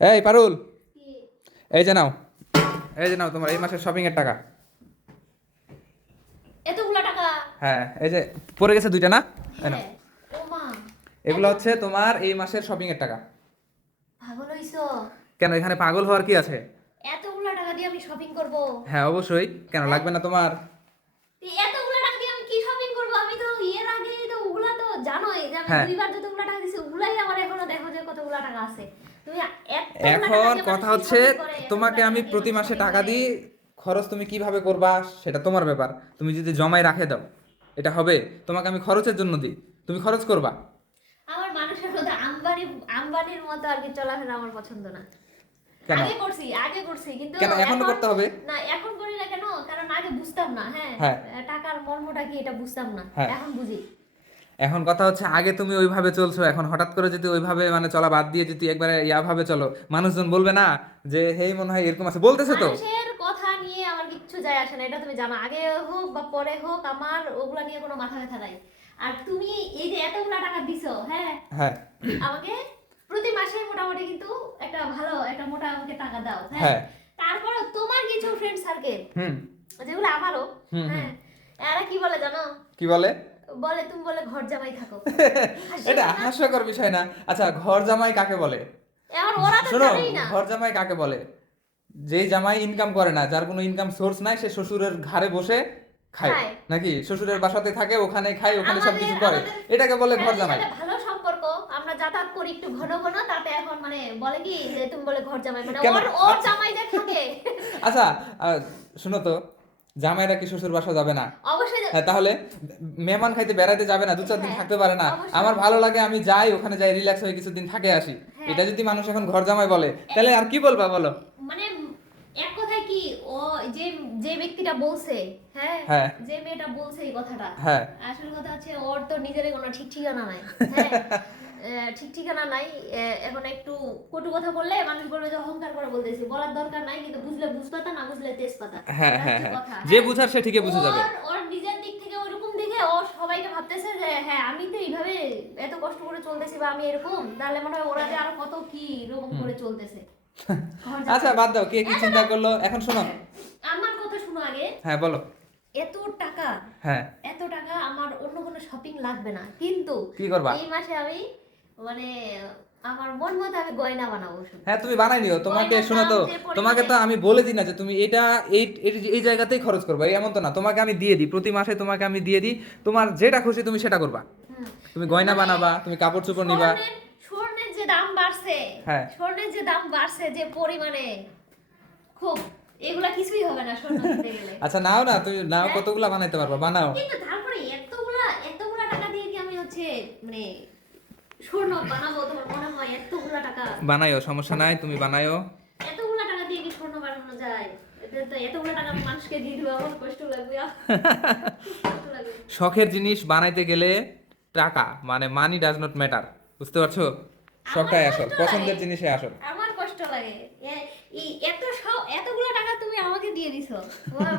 এই পারুল, কি? এই যে নাও, এই যে নাও তোমার এই মাসের শপিং এর টাকা। এতগুলা টাকা? হ্যাঁ, এই যে পড়ে গেছে দুইটা না, এই নাও। হ্যাঁ। ও মা, এগুলো হচ্ছে তোমার এই মাসের শপিং এর টাকা। পাগল হইছো? কেন, এখানে পাগল হওয়ার কি আছে? এতগুলা টাকা দিয়ে আমি শপিং করব? হ্যাঁ অবশ্যই, কেন হ্যাঁ? লাগবে না তোমার? এতগুলা টাকা দিয়ে আমি কি শপিং করব? আমি তো এর আগে তো ওগুলা তো জানোই যে আমি হ্যাঁ, দুইবার যতগুলা টাকা দিছি ওগুলাই আমার এখনো দেখো যে কতগুলা টাকা আছে। তুমি এতগুলা টাকা এখন দিয়ে কথা মানুষ কি হচ্ছে shopping করে? এতগুলা তোমাকে টাকা আমি দিয়ে প্রতি মানুষ মাসে shopping টাকা করে? দিই, খরচ তুমি কিভাবে করবা সেটা তোমার ব্যাপার। তুমি যদি জমায় রাখে দাও এটা হবে? তোমাকে আমি খরচের জন্য দিই, তুমি খরচ করবা। আমার মানুষের মধ্যে আম্বানির মতো আর কি চলাফেরা আমার পছন্দ না। কেন? আগে করছি কিন্তু কেন এখন এখন করতে হবে? না, এখন করি না কেন, কারণ আগে বুঝতাম না। হ্যাঁ, হ্যাঁ, টাকার মর্মটা কি এটা বুঝতাম না, হ্যাঁ। এখন বুঝি। এখন কথা হচ্ছে আগে তুমি ওইভাবে চলছো, এখন হঠাৎ করে যদি ওইভাবে মানে চলা বাদ দিয়ে যদি একবারে ইয়াভাবে চলো, মানুষজন বলবে না যে হেই মনে হয় এরকম আছে, বলতেছে তো। মানুষের কথা নিয়ে আমার কিচ্ছু যায় আসে না, এটা তুমি জানো। আগে হোক বা পরে হোক আমার ওগুলা নিয়ে কোনো মাথা ব্যথা নাই। আর তুমি এই যে এতগুলা টাকা দিছো, হ্যাঁ, হ্যাঁ, আমাকে প্রতি মাসে মোটামুটি কিন্তু একটা ভালো একটা মোটা আমাকে টাকা দাও, হ্যাঁ। হ্যাঁ, তারপরে তোমার কিছু ফ্রেন্ড সার্কেল হুম, যেগুলো আমারও, হুম, হুম। হ্যাঁ, এরা কি বলে জানো? কি বলে? বলে তুমি বলে ঘর জামাই থাকো। এটা হাস্যকর না? হাস্যকর বিষয় না? আচ্ছা, ঘর জামাই কাকে বলে? এখন ওরা তো শোনো, জানেই না। ঘর জামাই কাকে বলে? যেই জামাই ইনকাম করে না, যার কোনো ইনকাম সোর্স নাই, সে শ্বশুরের ঘাড়ে বসে খায় খায়। নাকি শ্বশুরের বাসাতে থাকে, ওখানে খায়, ওখানে আমাদের সবকিছু করে, আমাদের এটাকে বলে ঘর ফ্যামিলির জামাই। সাথে ভালো সম্পর্ক, আমরা যাতায়াত করি একটু ঘন ঘন, তাতে এখন মানে বলে কি যে তুমি বলে ঘর জামাই, মানে কেন? ওর ওর আচ্ছা, জামাই যে থাকে। আচ্ছা, শোনো তো, জামাইরা কি শ্বশুর বাসা যাবে না? অবশ্যই হ্যাঁ, তাহলে মেহমান খাইতে বেড়াইতে যাবে না, দু চার দিন হ্যাঁ, থাকতে পারে না? অবশ্যই। আমার ভালো লাগে, আমি যাই, ওখানে যাই, রিল্যাক্স হয়ে কিছুদিন থাকে আসি। হ্যাঁ। এটা যদি মানুষ এখন ঘর জামাই বলে, তাহলে আর কি বলবা বলো? মানে এক কথায় কি, ও যে যে ব্যক্তিটা বলছে, হ্যাঁ, হ্যাঁ, যে মেয়েটা বলছে এই কথাটা, হ্যাঁ, আসল কথা হচ্ছে ওর তো নিজেরই কোনো ঠিক ঠিকানা নাই। হ্যাঁ, ঠিক ঠিকানা নাই। এখন একটু কটু কথা বললে মানুষ বলবে যে অহংকার করে বলতেছি, বলার দরকার নাই, কিন্তু বুঝলে বুঝপাতা, না বুঝলে তেজপাতা। হ্যাঁ, এটা হ্যাঁ, হচ্ছে হ্যাঁ, কথা। যে হ্যাঁ, বুঝার সে ঠিকই বুঝে যাবে। ওর নিজের দিক থেকে ওরকম দেখে ও সবাইকে ভাবতেছে যে হ্যাঁ আমি তো এইভাবে এত কষ্ট করে চলতেছি বা আমি এরকম, তাহলে মনে হয় ওরা যে আরো কত কি এরকম করে চলতেছে। ঘর জামাই। আচ্ছা, বাদ দাও, কে কি এত চিন্তা না- করলো, এখন শোনো। আমার কথা শুনো আগে। হ্যাঁ, বলো। এত টাকা, হ্যাঁ, এত টাকা আমার অন্য কোনো শপিং লাগবে না, কিন্তু কি করবা? এই মাসে আমি মানে আমার মন মতো আমি গয়না বানাবো শুধু। হ্যাঁ, তুমি বানাই নিও, তোমাকে গয়নার শোনো দাম তো, যে তোমাকে তো পরিমাণে- আমি বলে দিই না যে তুমি এটা এই এই জায়গাতেই খরচ করবা, এই এমন তো না, তোমাকে আমি দিয়ে দিই, প্রতি মাসে তোমাকে আমি দিয়ে দিই, তোমার যেটা খুশি তুমি সেটা করবা। হুম। তুমি গয়না মানে বানাবা, তুমি কাপড় চোপড় নিবা। স্বর্ণের যে দাম বাড়ছে, হ্যাঁ, স্বর্ণের যে দাম বাড়ছে যে পরিমাণে, খুব, এগুলা কিছুই হবে না স্বর্ণ কিনতে গেলে। আচ্ছা, নাও না, তুমি নাও, হ্যাঁ? কতগুলা বানাইতে পারবা, বানাও। কিন্তু তারপরে এতগুলা এতগুলা টাকা দিয়ে কি আমি হচ্ছে মানে স্বর্ণ বানাবো? তোমার মনে হয় এতগুলা টাকা, বানাইও, সমস্যা নাই, তুমি বানাইও। এতগুলা টাকা দিয়ে কি স্বর্ণ বানানো যায়? এতগুলা টাকা আমি মানুষকে দিয়ে দিব, আমার কষ্ট লাগবে, কষ্ট লাগবে। শখের জিনিস বানাইতে গেলে টাকা মানে মানি ডাজ নট ম্যাটার, বুঝতে পারছো? শখটাই আমার আসল, কষ্ট পছন্দের লাগে, জিনিসে আসল। আমার কষ্ট লাগে। এই এতগুলা টাকা তুমি আমাকে দিয়ে দিছো,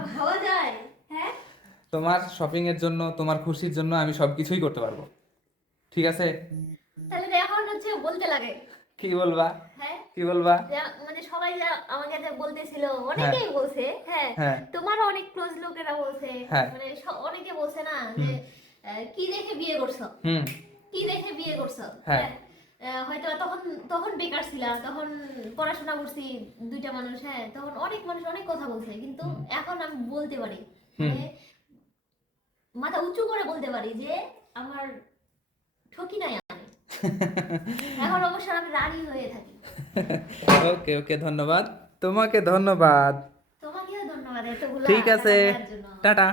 ভাবা যায়? হ্যাঁ, তোমার শপিং এর জন্য, তোমার খুশির জন্য আমি সবকিছুই করতে পারবো, ঠিক আছে? তাহলে তো এখন হচ্ছে বলতে লাগে। কি বলবা? হ্যাঁ, কি বলবা? মানে সবাই যা আমাকে যে বলতেছিল, হ্যাঁ, অনেকেই বলছে, হ্যাঁ, হ্যাঁ, তোমারও অনেক ক্লোজ লোকেরা বলছে, হ্যাঁ, মানে অনেকে বলছে না যে হুম, কি দেখে বিয়ে করছো, হুম, কি দেখে বিয়ে করছো, হ্যাঁ, হ্যাঁ। হয়তো তখন তখন বেকার ছিলাম, তখন পড়াশোনা করছি দুইটা মানুষ, হ্যাঁ, তখন অনেক মানুষ অনেক কথা বলছে, কিন্তু হুম, এখন আমি বলতে পারি, হুম। মানে মাথা উঁচু করে বলতে পারি যে আমার ঠকি নাই আমি। এখন অবশ্য আমি রানী হয়ে থাকি। ওকে, ওকে, ধন্যবাদ, তোমাকে ধন্যবাদ। তোমাকেও ধন্যবাদ এতগুলা ঠিক টাকা আছে, দেওয়ার জন্য। টাটা।